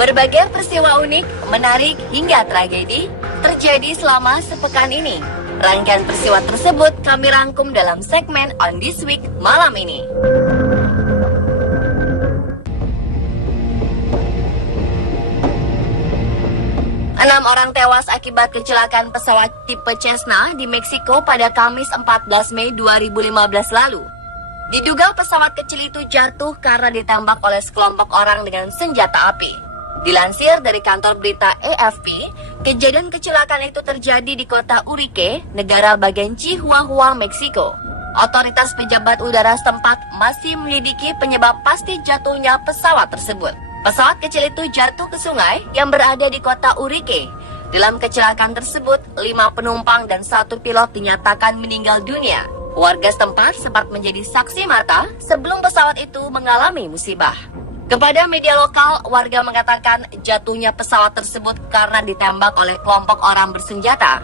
Berbagai peristiwa unik, menarik, hingga tragedi terjadi selama sepekan ini. Rangkaian peristiwa tersebut kami rangkum dalam segmen On This Week malam ini. Enam orang tewas akibat kecelakaan pesawat tipe Cessna di Meksiko pada Kamis 14 Mei 2015 lalu. Diduga pesawat kecil itu jatuh karena ditembak oleh sekelompok orang dengan senjata api. Dilansir dari kantor berita AFP, kejadian kecelakaan itu terjadi di kota Urique, negara bagian Chihuahua, Meksiko. Otoritas pejabat udara setempat masih menyelidiki penyebab pasti jatuhnya pesawat tersebut. Pesawat kecil itu jatuh ke sungai yang berada di kota Urique. Dalam kecelakaan tersebut, 5 penumpang dan 1 pilot dinyatakan meninggal dunia. Warga setempat sempat menjadi saksi mata sebelum pesawat itu mengalami musibah. Kepada media lokal, warga mengatakan jatuhnya pesawat tersebut karena ditembak oleh kelompok orang bersenjata.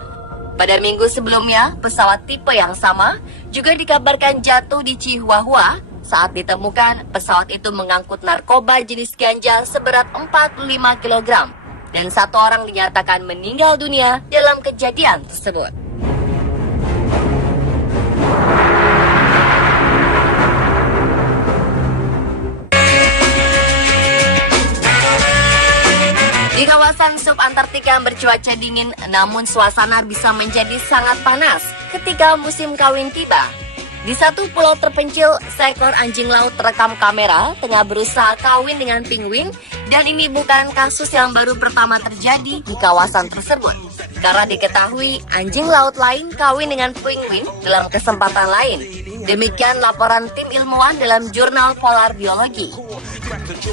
Pada minggu sebelumnya, pesawat tipe yang sama juga dikabarkan jatuh di Chihuahua. Saat ditemukan, pesawat itu mengangkut narkoba jenis ganja seberat 45 kg. Dan 1 orang dinyatakan meninggal dunia dalam kejadian tersebut. Di kawasan subantartika yang bercuaca dingin, namun suasana bisa menjadi sangat panas ketika musim kawin tiba. Di satu pulau terpencil, seekor anjing laut terekam kamera tengah berusaha kawin dengan penguin, dan ini bukan kasus yang baru pertama terjadi di kawasan tersebut. Karena diketahui anjing laut lain kawin dengan penguin dalam kesempatan lain. Demikian laporan tim ilmuwan dalam jurnal Polar Biology.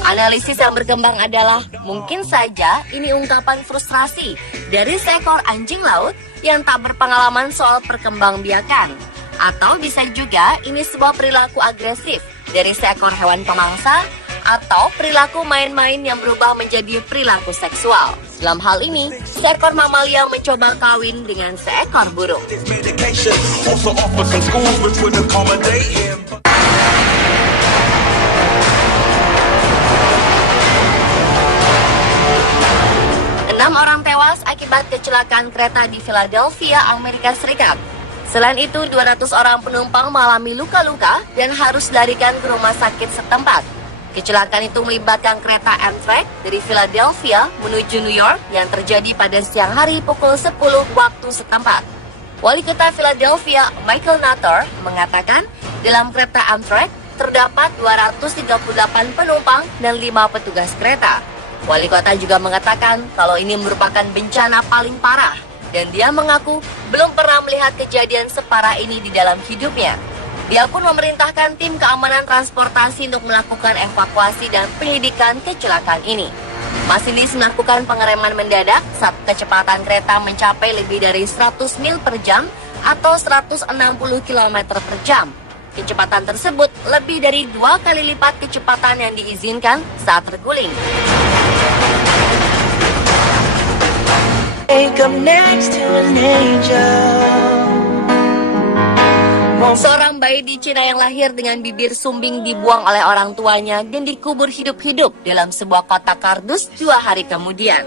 Analisis yang berkembang adalah mungkin saja ini ungkapan frustrasi dari seekor anjing laut yang tak berpengalaman soal perkembangbiakan. Atau bisa juga ini sebuah perilaku agresif dari seekor hewan pemangsa atau perilaku main-main yang berubah menjadi perilaku seksual. Dalam hal ini, seekor mamalia mencoba kawin dengan seekor burung. Enam orang tewas akibat kecelakaan kereta di Philadelphia, Amerika Serikat. Selain itu, 200 orang penumpang mengalami luka-luka dan harus dilarikan ke rumah sakit setempat. Kecelakaan itu melibatkan kereta Amtrak dari Philadelphia menuju New York yang terjadi pada siang hari pukul 10 waktu setempat. Wali kota Philadelphia, Michael Nutter, mengatakan dalam kereta Amtrak terdapat 238 penumpang dan 5 petugas kereta. Wali kota juga mengatakan kalau ini merupakan bencana paling parah. Dan dia mengaku belum pernah melihat kejadian separah ini di dalam hidupnya. Dia pun memerintahkan tim keamanan transportasi untuk melakukan evakuasi dan penyelidikan kecelakaan ini. Masinis melakukan pengereman mendadak saat kecepatan kereta mencapai lebih dari 100 mil per jam atau 160 km per jam. Kecepatan tersebut lebih dari 2 kali lipat kecepatan yang diizinkan saat terguling. Seorang bayi di Cina yang lahir dengan bibir sumbing dibuang oleh orang tuanya dan dikubur hidup-hidup dalam sebuah kotak kardus 2 hari kemudian.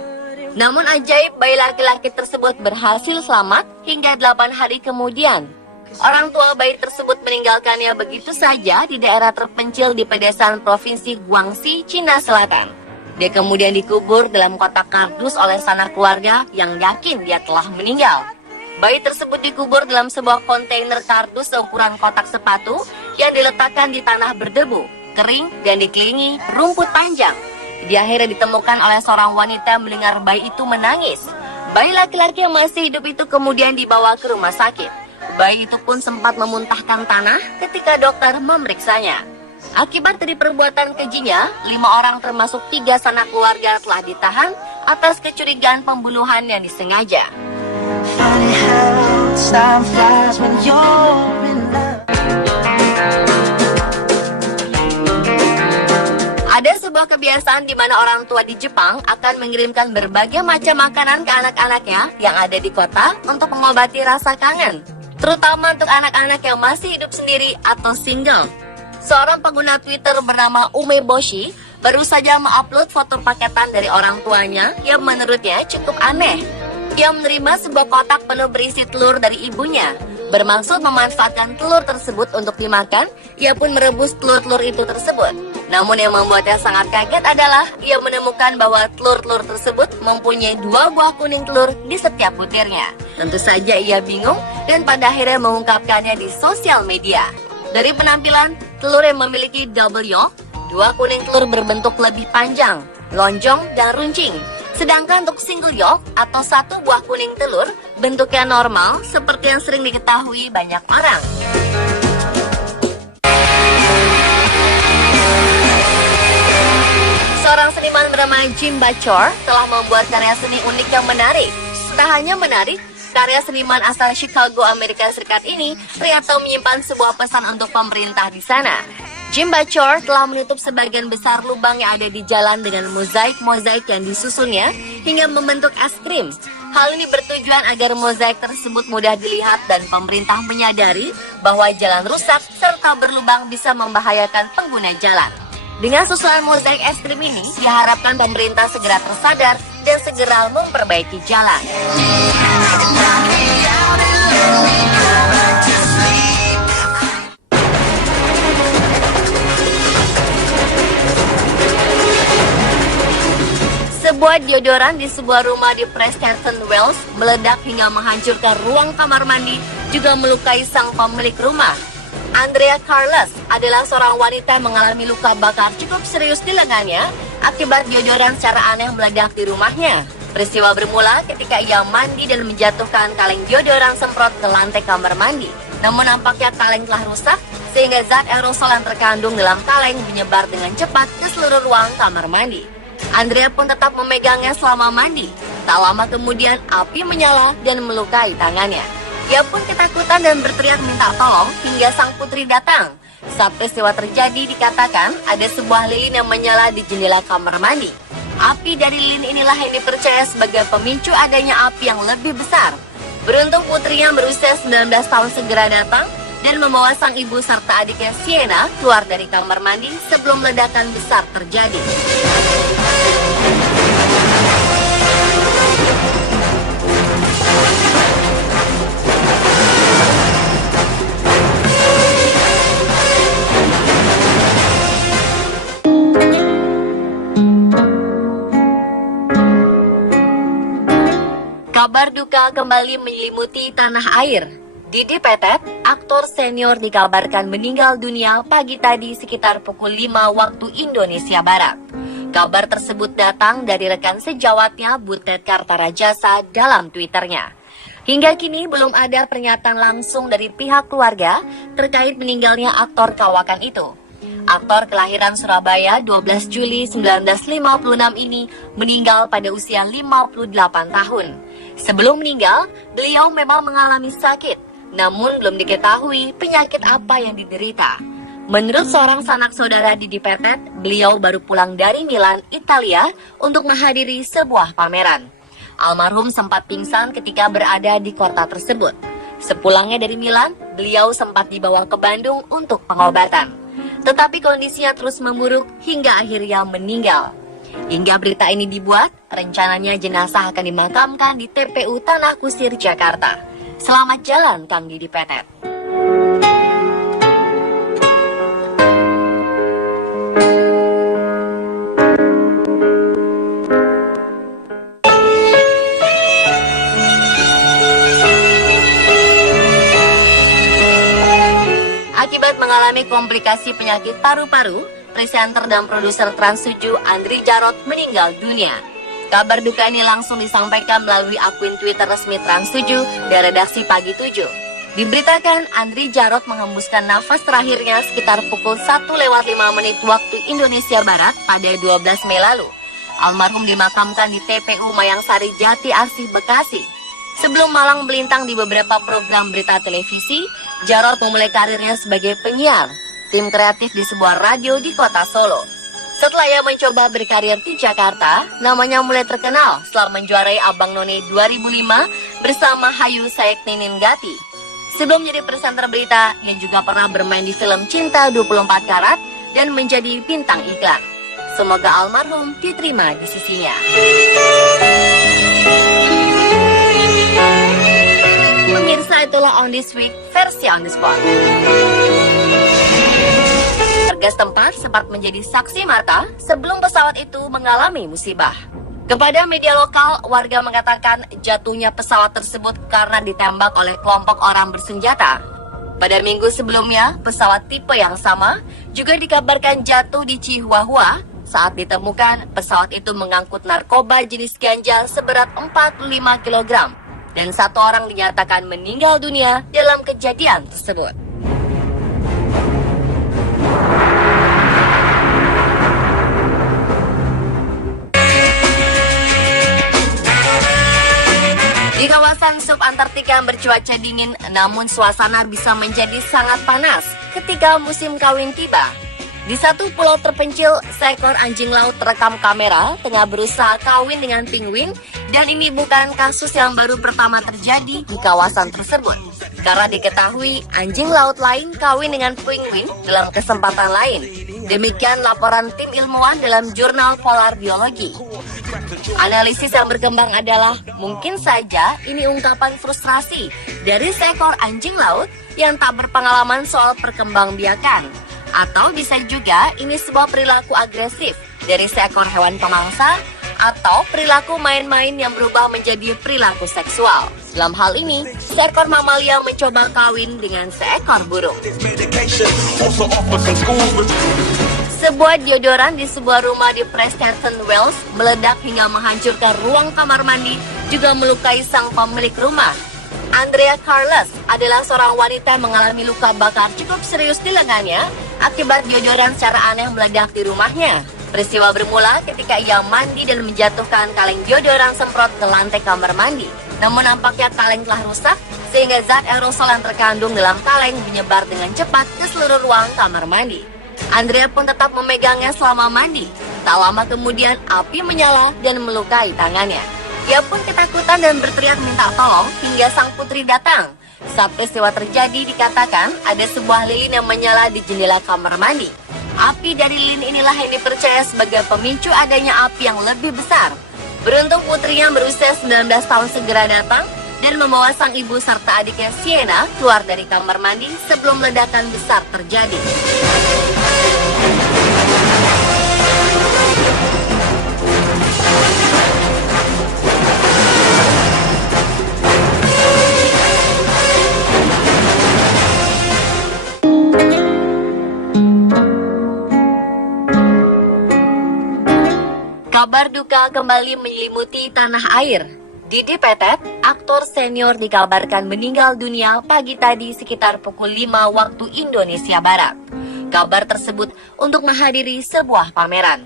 Namun ajaib, bayi laki-laki tersebut berhasil selamat hingga 8 hari kemudian. Orang tua bayi tersebut meninggalkannya begitu saja di daerah terpencil di pedesaan provinsi Guangxi, Cina Selatan. Dia kemudian dikubur dalam kotak kardus oleh sanak keluarga yang yakin dia telah meninggal. Bayi tersebut dikubur dalam sebuah kontainer kardus seukuran kotak sepatu yang diletakkan di tanah berdebu, kering, dan dikelilingi rumput panjang. Dia akhirnya ditemukan oleh seorang wanita mendengar bayi itu menangis. Bayi laki-laki yang masih hidup itu kemudian dibawa ke rumah sakit. Bayi itu pun sempat memuntahkan tanah ketika dokter memeriksanya. Akibat dari perbuatan kejinya, 5 orang termasuk 3 sanak keluarga telah ditahan atas kecurigaan pembunuhan yang disengaja. Ada sebuah kebiasaan di mana orang tua di Jepang akan mengirimkan berbagai macam makanan ke anak-anaknya yang ada di kota untuk mengobati rasa kangen, terutama untuk anak-anak yang masih hidup sendiri atau single. Seorang pengguna Twitter bernama Umeboshi baru saja mengupload foto paketan dari orang tuanya yang menurutnya cukup aneh. Ia menerima sebuah kotak penuh berisi telur dari ibunya. Bermaksud memanfaatkan telur tersebut untuk dimakan, ia pun merebus telur-telur itu tersebut. Namun yang membuatnya sangat kaget adalah ia menemukan bahwa telur-telur tersebut mempunyai 2 buah kuning telur di setiap butirnya. Tentu saja ia bingung dan pada akhirnya mengungkapkannya di sosial media. Dari penampilan, telur yang memiliki double yolk, 2 kuning telur berbentuk lebih panjang, lonjong, dan runcing. Sedangkan untuk single yolk atau 1 buah kuning telur, bentuknya normal seperti yang sering diketahui banyak orang. Seorang seniman bernama Jim Bachor telah membuat karya seni unik yang menarik. Tak hanya menarik, karya seniman asal Chicago, Amerika Serikat ini ternyata menyimpan sebuah pesan untuk pemerintah di sana. Jim Bachor telah menutup sebagian besar lubang yang ada di jalan dengan mozaik-mozaik yang disusunnya hingga membentuk es krim. Hal ini bertujuan agar mozaik tersebut mudah dilihat dan pemerintah menyadari bahwa jalan rusak serta berlubang bisa membahayakan pengguna jalan. Dengan susunan mozaik es krim ini, diharapkan pemerintah segera tersadar dan segera memperbaiki jalan. Sebuah deodoran di sebuah rumah di Preston, Wales meledak hingga menghancurkan ruang kamar mandi, juga melukai sang pemilik rumah. Andrea Carles adalah seorang wanita yang mengalami luka bakar cukup serius di lengannya akibat deodoran secara aneh meledak di rumahnya. Peristiwa bermula ketika ia mandi dan menjatuhkan kaleng deodoran semprot ke lantai kamar mandi. Namun nampaknya kaleng telah rusak sehingga zat aerosol yang terkandung dalam kaleng menyebar dengan cepat ke seluruh ruang kamar mandi. Andrea pun tetap memegangnya selama mandi. Tak lama kemudian api menyala dan melukai tangannya. Ia pun ketakutan dan berteriak minta tolong hingga sang putri datang. Saat peristiwa terjadi dikatakan ada sebuah lilin yang menyala di jendela kamar mandi. Api dari lilin inilah yang dipercaya sebagai pemicu adanya api yang lebih besar. Beruntung putrinya berusia 19 tahun segera datang dan membawa sang ibu serta adiknya Sienna keluar dari kamar mandi sebelum ledakan besar terjadi. Kabar duka kembali menyelimuti tanah air. Didi Petet, aktor senior dikabarkan meninggal dunia pagi tadi sekitar pukul 5 waktu Indonesia Barat. Kabar tersebut datang dari rekan sejawatnya Butet Kartarajasa dalam Twitternya. Hingga kini belum ada pernyataan langsung dari pihak keluarga terkait meninggalnya aktor kawakan itu. Aktor kelahiran Surabaya 12 Juli 1956 ini meninggal pada usia 58 tahun. Sebelum meninggal, beliau memang mengalami sakit, namun belum diketahui penyakit apa yang diderita. Menurut seorang sanak saudara Didi Petet, beliau baru pulang dari Milan, Italia untuk menghadiri sebuah pameran. Almarhum sempat pingsan ketika berada di kota tersebut. Sepulangnya dari Milan, beliau sempat dibawa ke Bandung untuk pengobatan. Tetapi kondisinya terus memburuk hingga akhirnya meninggal. Hingga berita ini dibuat, rencananya jenazah akan dimakamkan di TPU Tanah Kusir, Jakarta. Selamat jalan, Kang Didi Petet. Akibat mengalami komplikasi penyakit paru-paru, presenter dan produser Trans 7 Andri Jarot meninggal dunia. Kabar duka ini langsung disampaikan melalui akun Twitter resmi Trans 7 dan redaksi Pagi 7. Diberitakan Andri Jarot menghembuskan nafas terakhirnya sekitar pukul 1:05 waktu Indonesia Barat pada 12 Mei lalu. Almarhum dimakamkan di TPU Mayangsari Jati Asih, Bekasi. Sebelum malang melintang di beberapa program berita televisi, Jarot memulai karirnya sebagai penyiar, tim kreatif di sebuah radio di kota Solo. Setelah ia mencoba berkarir di Jakarta, namanya mulai terkenal setelah menjuarai Abang None 2005 bersama Hayu Saeknininggati. Sebelum menjadi presenter berita, ia juga pernah bermain di film Cinta 24 Karat dan menjadi bintang iklan. Semoga almarhum diterima di sisinya. Pemirsa, itulah On This Week versi On The Spot. Warga setempat sempat menjadi saksi mata sebelum pesawat itu mengalami musibah. Kepada media lokal, warga mengatakan jatuhnya pesawat tersebut karena ditembak oleh kelompok orang bersenjata. Pada minggu sebelumnya, pesawat tipe yang sama juga dikabarkan jatuh di Chihuahua. Saat ditemukan, pesawat itu mengangkut narkoba jenis ganja seberat 45 kg. Dan satu orang dinyatakan meninggal dunia dalam kejadian tersebut. Di kawasan subantartika yang bercuaca dingin, namun suasana bisa menjadi sangat panas ketika musim kawin tiba. Di satu pulau terpencil, seekor anjing laut terekam kamera tengah berusaha kawin dengan penguin, dan ini bukan kasus yang baru pertama terjadi di kawasan tersebut. Karena diketahui anjing laut lain kawin dengan penguin dalam kesempatan lain. Demikian laporan tim ilmuwan dalam jurnal Polar Biology. Analisis yang berkembang adalah mungkin saja ini ungkapan frustrasi dari seekor anjing laut yang tak berpengalaman soal perkembangbiakan. Atau bisa juga ini sebuah perilaku agresif dari seekor hewan pemangsa, atau perilaku main-main yang berubah menjadi perilaku seksual. Dalam hal ini, seekor mamalia mencoba kawin dengan seekor burung. Sebuah deodoran di sebuah rumah di Preston, Wales meledak hingga menghancurkan ruang kamar mandi, juga melukai sang pemilik rumah. Andrea Carles adalah seorang wanita yang mengalami luka bakar cukup serius di lengannya akibat deodoran secara aneh meledak di rumahnya. Peristiwa bermula ketika ia mandi dan menjatuhkan kaleng deodoran semprot ke lantai kamar mandi. Namun nampaknya kaleng telah rusak sehingga zat aerosol yang terkandung dalam kaleng menyebar dengan cepat ke seluruh ruang kamar mandi. Andrea pun tetap memegangnya selama mandi. Tak lama kemudian api menyala dan melukai tangannya. Ia pun ketakutan dan berteriak minta tolong hingga sang putri datang. Saat peristiwa terjadi dikatakan ada sebuah lilin yang menyala di jendela kamar mandi. Api dari lilin inilah yang dipercaya sebagai pemicu adanya api yang lebih besar. Beruntung putrinya berusia 19 tahun segera datang dan membawa sang ibu serta adiknya Sienna keluar dari kamar mandi sebelum ledakan besar terjadi. Kabar duka kembali menyelimuti tanah air. Didi Petet, aktor senior dikabarkan meninggal dunia pagi tadi sekitar pukul 5 waktu Indonesia Barat. Kabar tersebut untuk menghadiri sebuah pameran.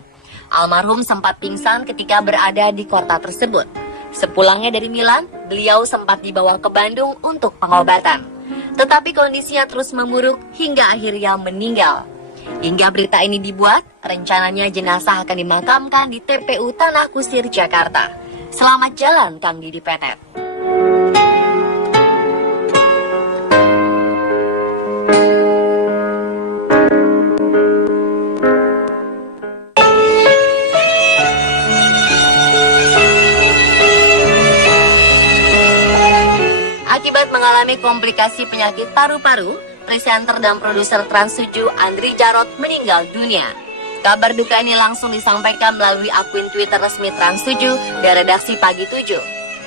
Almarhum sempat pingsan ketika berada di kota tersebut. Sepulangnya dari Milan, beliau sempat dibawa ke Bandung untuk pengobatan. Tetapi kondisinya terus memburuk hingga akhirnya meninggal. Hingga berita ini dibuat, rencananya jenazah akan dimakamkan di TPU Tanah Kusir, Jakarta. Selamat jalan, Kang Didi Petet. Akibat mengalami komplikasi penyakit paru-paru, presenter dan produser Trans 7 Andri Jarot meninggal dunia. Kabar duka ini langsung disampaikan melalui akun Twitter resmi Trans 7 dan redaksi Pagi 7.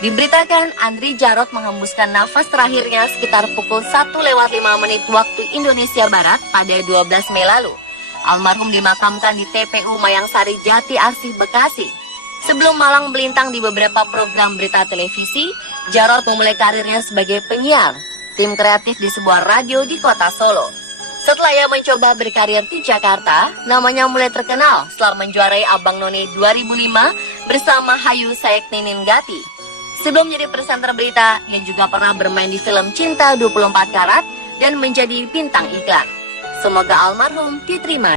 Diberitakan Andri Jarot menghembuskan nafas terakhirnya sekitar pukul 1:05 waktu Indonesia Barat pada 12 Mei lalu. Almarhum dimakamkan di TPU Mayangsari Jati Asih, Bekasi. Sebelum malang melintang di beberapa program berita televisi, Jarot memulai karirnya sebagai penyiar tim kreatif di sebuah radio di kota Solo. Setelah ia mencoba berkarir di Jakarta, namanya mulai terkenal setelah menjuarai Abang None 2005 bersama Hayu Sayekniningati. Sebelum menjadi presenter berita, ia juga pernah bermain di film Cinta 24 Karat dan menjadi bintang iklan. Semoga almarhum diterima